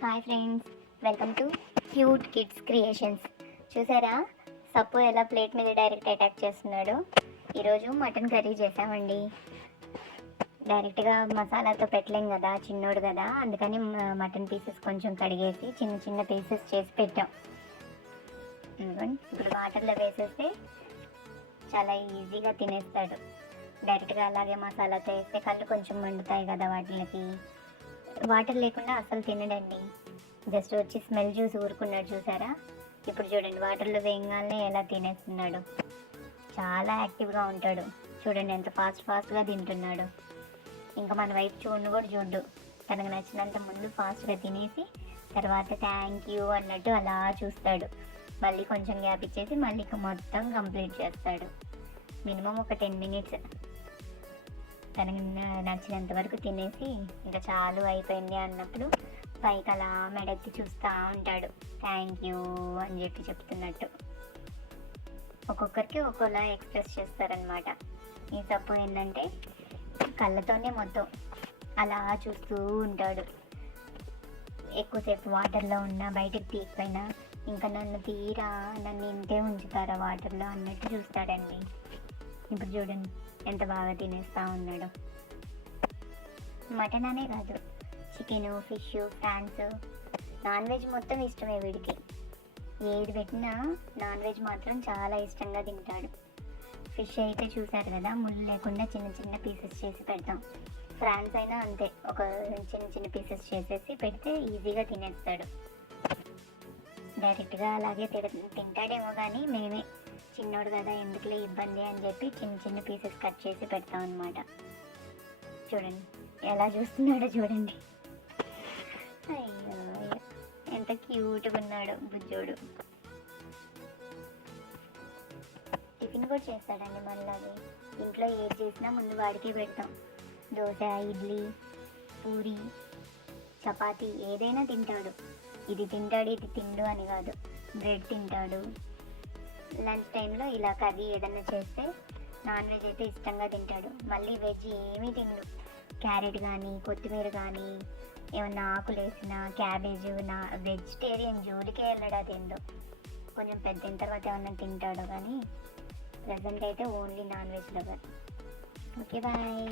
Hi friends, welcome to cute kids creations. చూసారా సప్పు ఎలా ప్లేట్ మీద డైరెక్ట్ అటాక్ చేస్తున్నాడు. ఈరోజు మటన్ కర్రీ చేసామండి. డైరెక్ట్గా మసాలాతో పెట్టలేం కదా, చిన్నోడు కదా, అందుకని మటన్ పీసెస్ కొంచెం కడిగేసి చిన్న చిన్న పీసెస్ చేసి పెట్టాం. ఇప్పుడు వాటర్లో వేసేస్తే చాలా ఈజీగా తినేస్తాడు. డైరెక్ట్గా అలాగే మసాలాతో వేస్తే కళ్ళు కొంచెం మండుతాయి కదా వాటికి. వాటర్ లేకుండా అసలు తినడండి. జస్ట్ వచ్చి స్మెల్ చూసి ఊరుకున్నాడు. చూసారా, ఇప్పుడు చూడండి వాటర్లో వేయగానే ఎలా తినేస్తున్నాడు. చాలా యాక్టివ్గా ఉంటాడు. చూడండి ఎంత ఫాస్ట్గా తింటున్నాడు. ఇంకా మన వైపు చూడను కూడా చూడ్డు. తనకు నచ్చినంత ముందు ఫాస్ట్గా తినేసి తర్వాత థ్యాంక్ యూ అన్నట్టు అలా చూస్తాడు. మళ్ళీ కొంచెం గ్యాప్ ఇచ్చేసి మళ్ళీ మొత్తం కంప్లీట్ చేస్తాడు. మినిమం ఒక 10 minutes తనకి నచ్చినంత వరకు తినేసి ఇంకా చాలు అయిపోయింది అన్నప్పుడు పైకి అలా మెడెత్తి చూస్తూ ఉంటాడు. థ్యాంక్ యూ అని చెప్తున్నట్టు. ఒక్కొక్కరికి ఒక్కోలా ఎక్స్ప్రెస్ చేస్తారనమాట. ఈ తప్పు ఏంటంటే కళ్ళతోనే మొత్తం అలా చూస్తూ ఉంటాడు. ఎక్కువసేపు వాటర్లో ఉన్నా బయటకు తీయకపోయినా ఇంకా నన్ను ఇంతే ఉంచుతారా వాటర్లో అన్నట్టు చూస్తాడండి. ఇప్పుడు చూడండి ఎంత బాగా తినేస్తూ ఉన్నాడు. మటన్ అనే కాదు, chicken, fish, prawns, non veg మొత్తం ఇష్టమే వీడికి. ఏది పెట్టినా నాన్ వెజ్ మాత్రం చాలా ఇష్టంగా తింటాడు. ఫిష్ అయితే చూసారు కదా, ముళ్ళు లేకుండా చిన్న చిన్న పీసెస్ చేసి పెడతాం. ఫ్రాన్స్ అయినా అంతే, ఒక చిన్న చిన్న పీసెస్ చేసేసి పెడితే ఈజీగా తినేస్తాడు. డైరెక్ట్గా అలాగే తింటాడేమో కానీ మేమే చిన్నోడు కదా ఎందుకులే ఇబ్బంది అని చెప్పి చిన్న చిన్న పీసెస్ కట్ చేసి పెడతాం అనమాట. చూడండి ఎలా చూస్తున్నాడో చూడండి. అయ్యో ఎంత క్యూట్గా ఉన్నాడు బుజ్జోడు. టిఫిన్ కూడా చేస్తాడండి మనలాగే. ఇంట్లో ఏది చేసినా ముందు వాడికే పెడతాం. దోశ, ఇడ్లీ, పూరి, చపాతీ ఏదైనా తింటాడు. ఇది తింటాడు ఇది తిండు అని కాదు, బ్రెడ్ తింటాడు. లంచ్ టైంలో ఇలా కర్రీ ఏదన్నా చేస్తే నాన్ వెజ్ అయితే ఇష్టంగా తింటాడు. మళ్ళీ వెజ్ ఏమీ తిండు. క్యారెట్ కానీ కొత్తిమీర కానీ ఏమన్నా ఆకులు వేసిన క్యాబేజ్, వెజిటేరియన్ జోలికే వెళ్ళడా తిండు. కొంచెం పెద్ద తర్వాత ఏమన్నా తింటాడు కానీ ప్రజెంట్ అయితే only non veg lover. Okay bye.